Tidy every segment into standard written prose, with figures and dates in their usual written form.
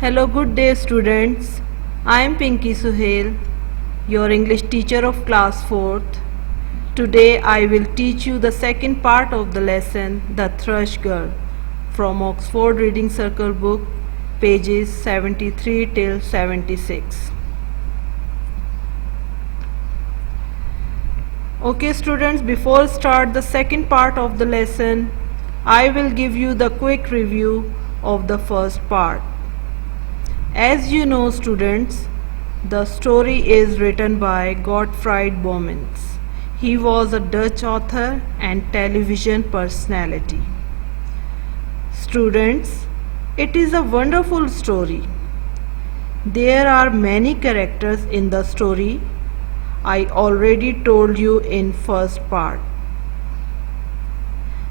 Hello, good day students. I am Pinky Suhail, your English teacher of class 4th. Today I will teach you the second part of the lesson, The Thrush Girl, from Oxford Reading Circle book, pages 73 till 76. Okay students, before start the second part of the lesson, I will give you the quick review of the first part. As you know students, the story is written by Gottfried Bomans. He was a Dutch author and television personality. Students, it is a wonderful story. There are many characters in the story. I already told you in first part.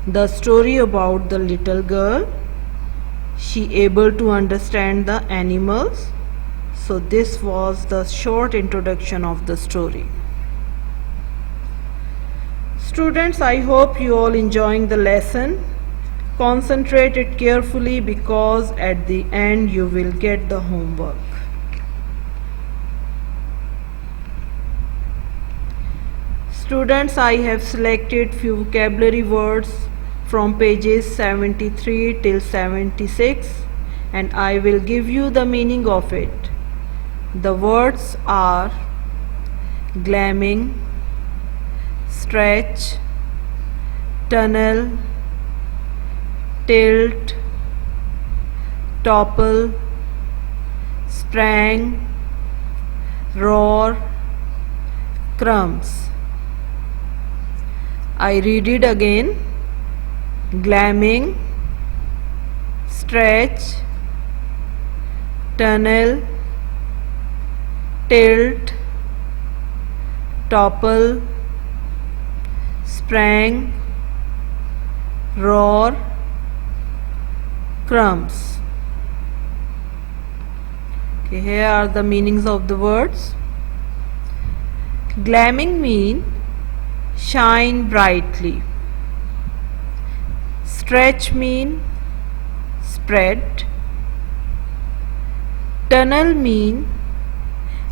The story about the little girl. She able to understand the animals. So this was the short introduction of the story. Students, I hope you all enjoying the lesson. Concentrate it carefully because at the end you will get the homework. Students, I have selected few vocabulary words from pages 73 till 76 and I will give you the meaning of it. The words are glamming, stretch, tunnel, tilt, topple, sprang, roar, crumbs. I read it again. Glamming, stretch, tunnel, tilt, topple, sprang, roar, crumbs. Okay, here are the meanings of the words. Glamming mean shine brightly. Stretch mean spread. Tunnel mean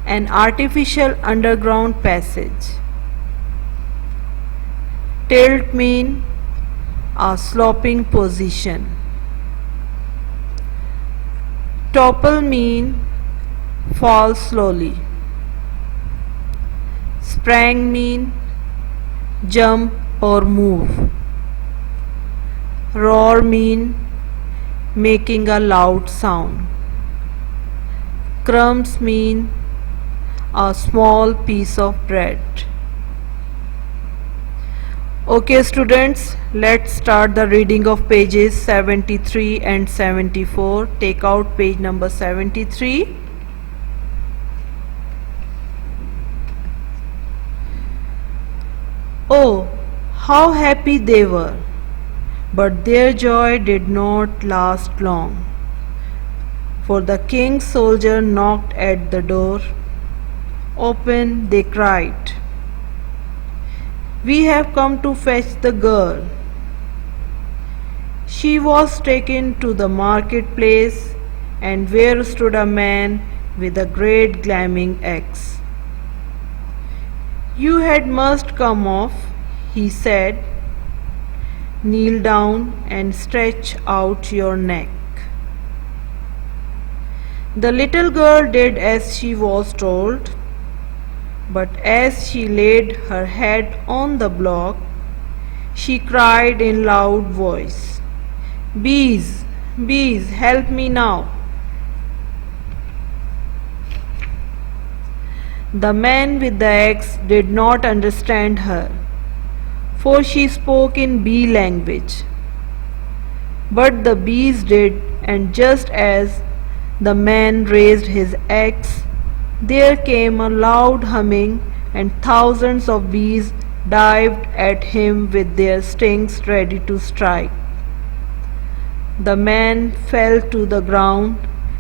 an artificial underground passage. Tilt mean a sloping position. Topple mean fall slowly. Sprang mean jump or move. Roar mean making a loud sound. Crumbs mean a small piece of bread. Okay students, let's start the reading of pages 73 and 74. Take out page number 73. Oh, how happy they were! But their joy did not last long, for the king's soldier knocked at the door. Open, they cried. We have come to fetch the girl. She was taken to the marketplace, and where stood a man with a great glamming axe. You had must come off, he said. Kneel down and stretch out your neck. The little girl did as she was told, but as she laid her head on the block, she cried in loud voice, "Bees, bees, help me now." The man with the axe did not understand her, for she spoke in bee language. But the bees did, and just as the man raised his axe, there came a loud humming, and thousands of bees dived at him with their stings ready to strike. The man fell to the ground,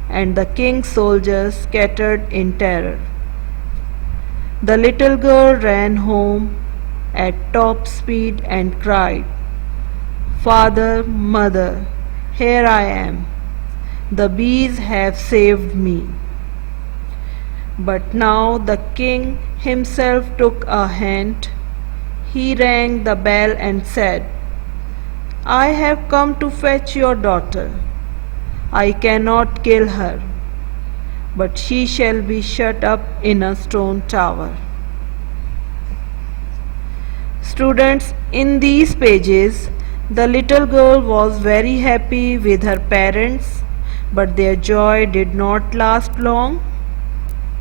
and the king's soldiers scattered in terror. The little girl ran home at top speed and cried, "Father, mother, here I am. The bees have saved me." But now the king himself took a hint. He rang the bell and said, "I have come to fetch your daughter. I cannot kill her, but she shall be shut up in a stone tower." Students, in these pages, the little girl was very happy with her parents, but their joy did not last long,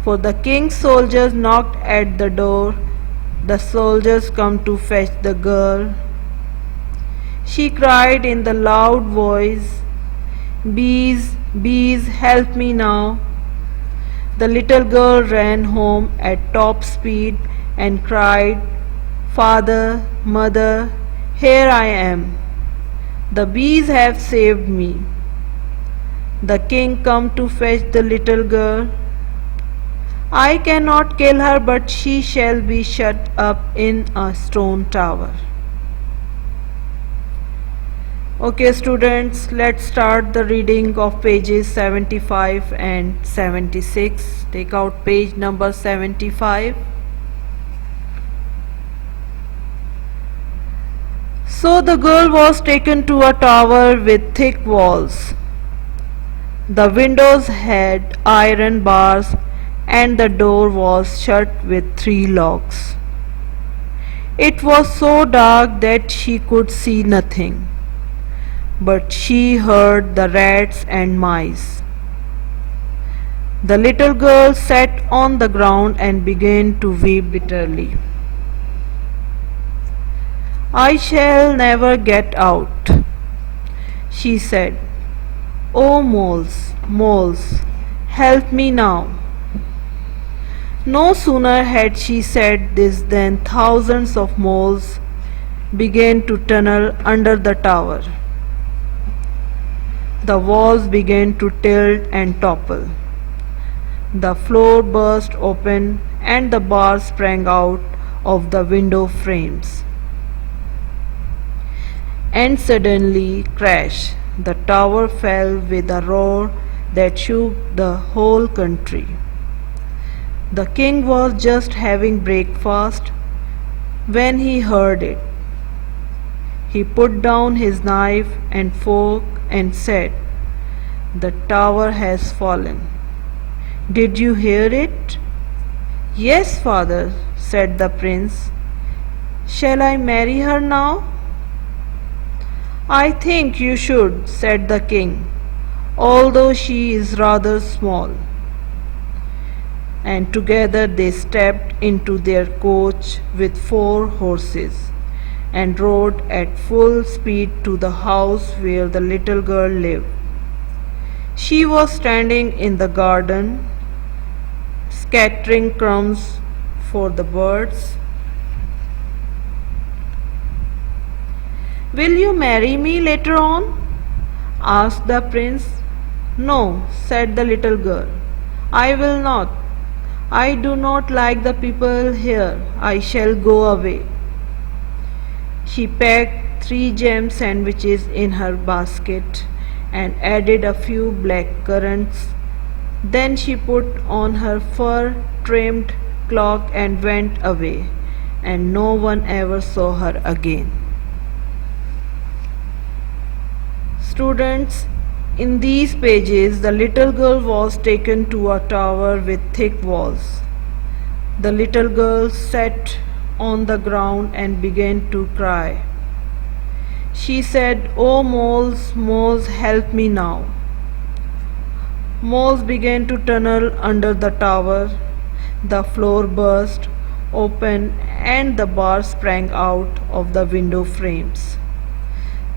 for the king's soldiers knocked at the door. The soldiers come to fetch the girl. She cried in the loud voice, "Bees, bees, help me now." The little girl ran home at top speed and cried, "Father, mother, here I am. The bees have saved me." The king come to fetch the little girl. "I cannot kill her, but she shall be shut up in a stone tower." Okay students, let's start the reading of pages 75 and 76. Take out page number 75. So the girl was taken to a tower with thick walls. The windows had iron bars and the door was shut with 3 locks. It was so dark that she could see nothing, but she heard the rats and mice. The little girl sat on the ground and began to weep bitterly. "I shall never get out," she said. "Oh moles, moles, help me now." No sooner had she said this than thousands of moles began to tunnel under the tower. The walls began to tilt and topple. The floor burst open and the bars sprang out of the window frames. And suddenly, crash, the tower fell with a roar that shook the whole country. The king was just having breakfast when he heard it. He put down his knife and fork and said, "The tower has fallen. Did you hear it?" "Yes, father," said the prince. "Shall I marry her now?" "I think you should," said the king, "although she is rather small." And together they stepped into their coach with 4 horses and rode at full speed to the house where the little girl lived. She was standing in the garden, scattering crumbs for the birds. "Will you marry me later on?" asked the prince. "No," said the little girl, "I will not. I do not like the people here. I shall go away." She packed 3 jam sandwiches in her basket and added a few black currants. Then she put on her fur-trimmed cloak and went away, and no one ever saw her again. Students, in these pages, the little girl was taken to a tower with thick walls. The little girl sat on the ground and began to cry. She said, "Oh moles, moles, help me now." Moles began to tunnel under the tower. The floor burst open and the bars sprang out of the window frames.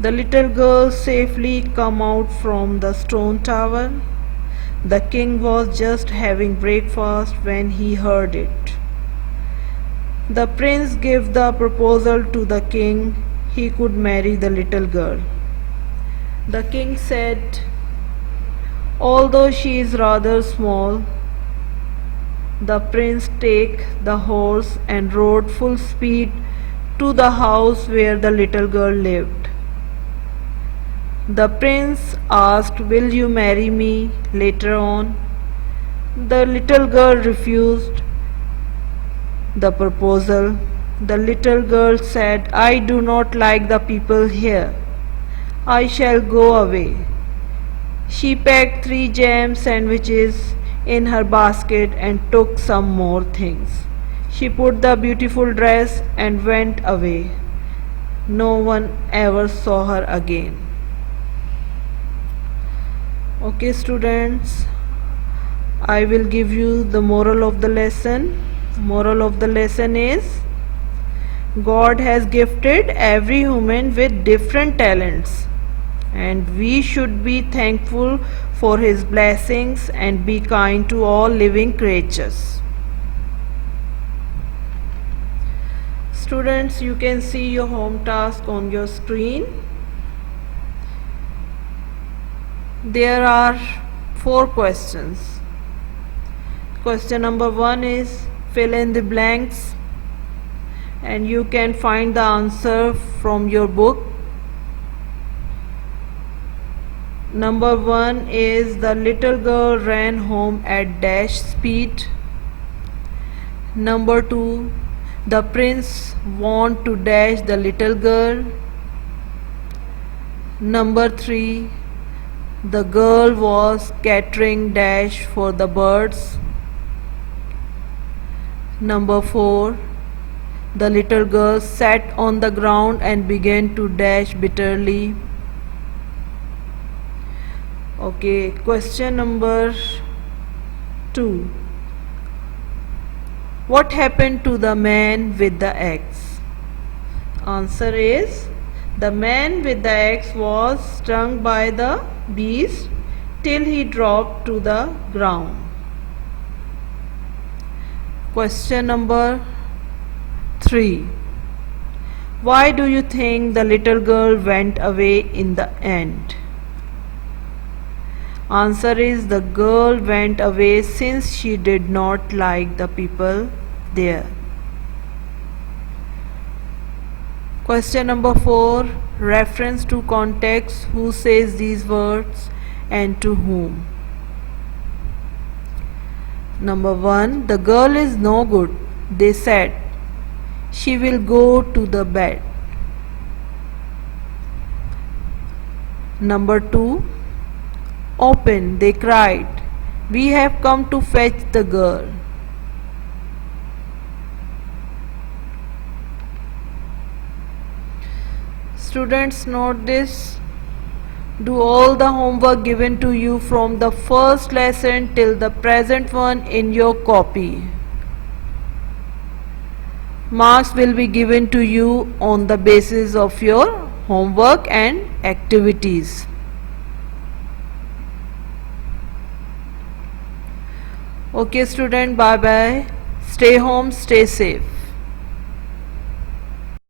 The little girl safely come out from the stone tower. The king was just having breakfast when he heard it. The prince gave the proposal to the king. He could marry the little girl. The king said, "Although she is rather small," the prince take the horse and rode full speed to the house where the little girl lived. The prince asked, "Will you marry me later on?" The little girl refused the proposal. The little girl said, "I do not like the people here. I shall go away." She packed 3 jam sandwiches in her basket and took some more things. She put the beautiful dress and went away. No one ever saw her again. Okay, students, I will give you the moral of the lesson. Moral of the lesson is, God has gifted every human with different talents, and we should be thankful for his blessings and be kind to all living creatures. Students, you can see your home task on your screen. There are 4 questions. Question number 1 is fill in the blanks, and you can find the answer from your book. Number 1 is the little girl ran home at dash speed. Number 2, the prince want to dash the little girl. Number 3, the girl was catering dash for the birds. Number 4, the little girl sat on the ground and began to dash bitterly. Okay, question number 2. What happened to the man with the axe? Answer is, the man with the axe was stung by the beast till he dropped to the ground. Question number 3. Why do you think the little girl went away in the end? Answer is, the girl went away since she did not like the people there. Question number 4. Reference to context. Who says these words and to whom? Number 1. The girl is no good, they said. She will go to the bed. Number 2. Open, they cried. We have come to fetch the girl. Students, note this. Do all the homework given to you from the first lesson till the present one in your copy. Marks will be given to you on the basis of your homework and activities. Okay, student, bye bye. Stay home, stay safe.